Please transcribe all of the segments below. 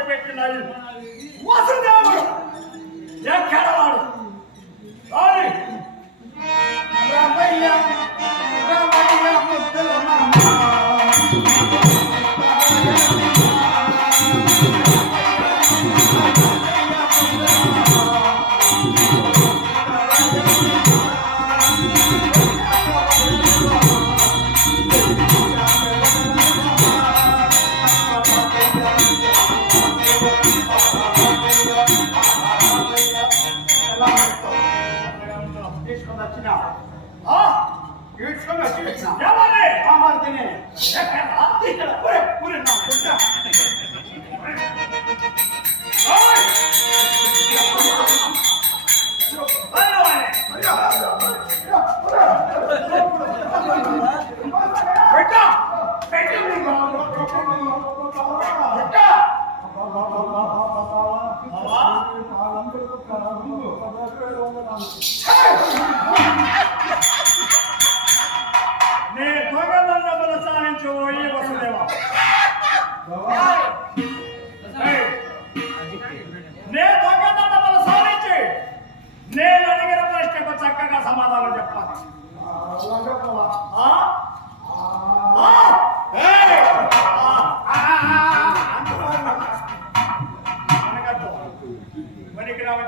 పెట్టినది వసుదేవుడు. ఎక్కడవాడు రాని கட்டி வச்சான் ஆமா Hey!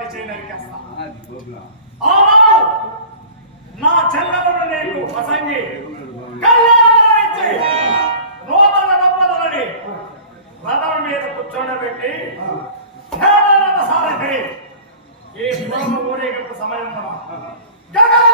వెనక్కి రావంటే చేయి నరికేస్తా. ఆనాడు నా చెల్లెలను నీకు అసంగి దంపతులని రథం మీద సారథి ఈ గగనవారి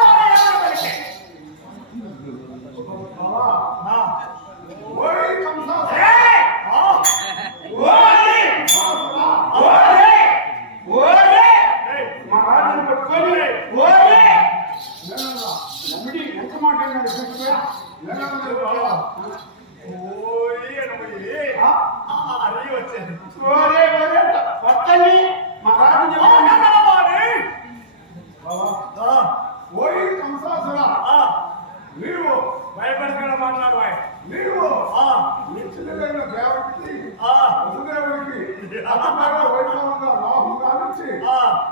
నీవు భయపడకుండా మాట్లాడు నీవు ఆ, నీ వసుదేవుడికి రాహు గావించి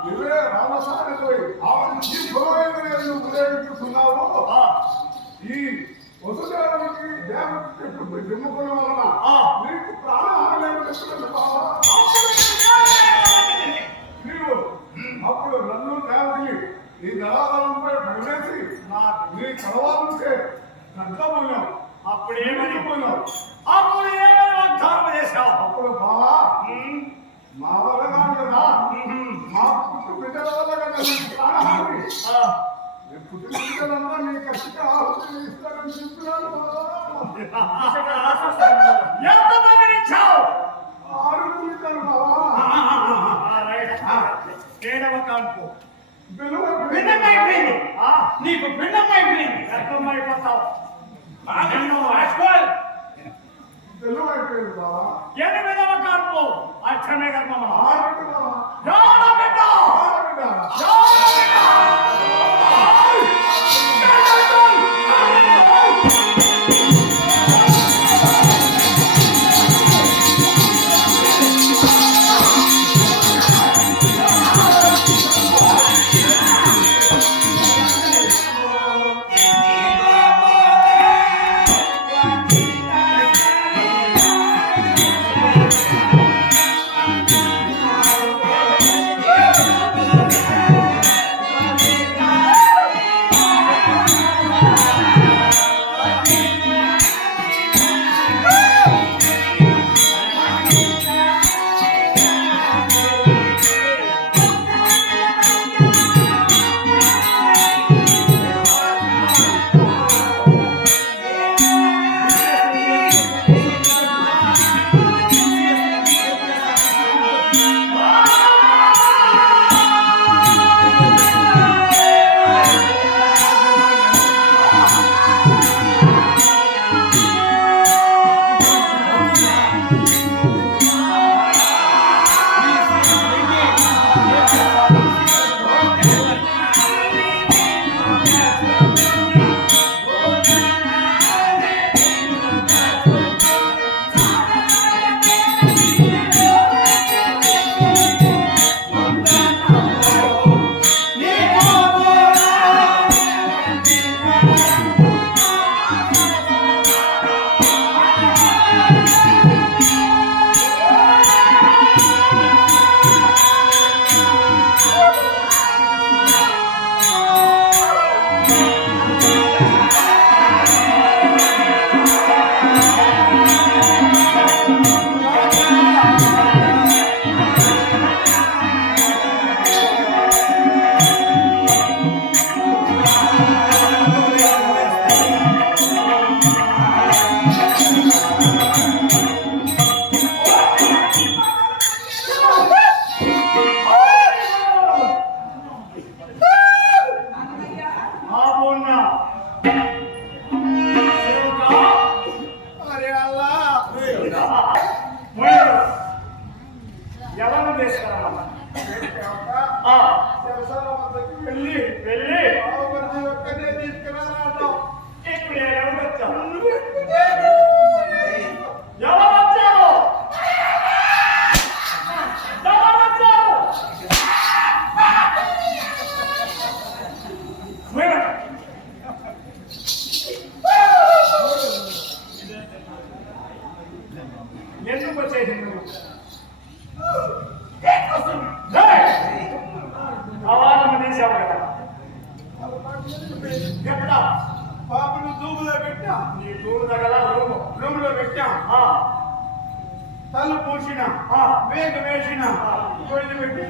నువ్వే రామసారిపోయి ఆవిడ ఈ గొడవైన ఈ వసుదేవుడికి దిమ్ముకున్న వలన బాబా అప్పుడు నన్ను దేవతకి నీ దళాలంపై పనిచేసి నా నీ నగ్గపోయావు అప్పుడు ఏమని? పోయినావు అప్పుడు ఏమని వాగ్దానం చేశావు? అప్పుడు బావా మా వల్ల కదా ఉమ్, మా బిడ్డల వల్ల కదా నీకు ఆ, నేను కష్ట ఆహుతి ఇస్తానని చెప్తున్నాను ఎంతమందిని ఇచ్చావు ఆరుగురు రైట్. ఏడవ కాన్పు భిన్నమైపోయింది నీకు భిన్నమైపోయింది. వ్యర్థమైపోతావు నిన్ను రాసుకోవాలి విలువ అయిపోయింది బావా. ఎనిమిదవ కాన్పు ఎక్కడ బాబును దూబులో పెట్టా నీ దూరు దగ్గర రూము రూములో పెట్టా ఆ, తల పూసిన ఆ. వేగ వేసిన కొయ్యి పెట్టి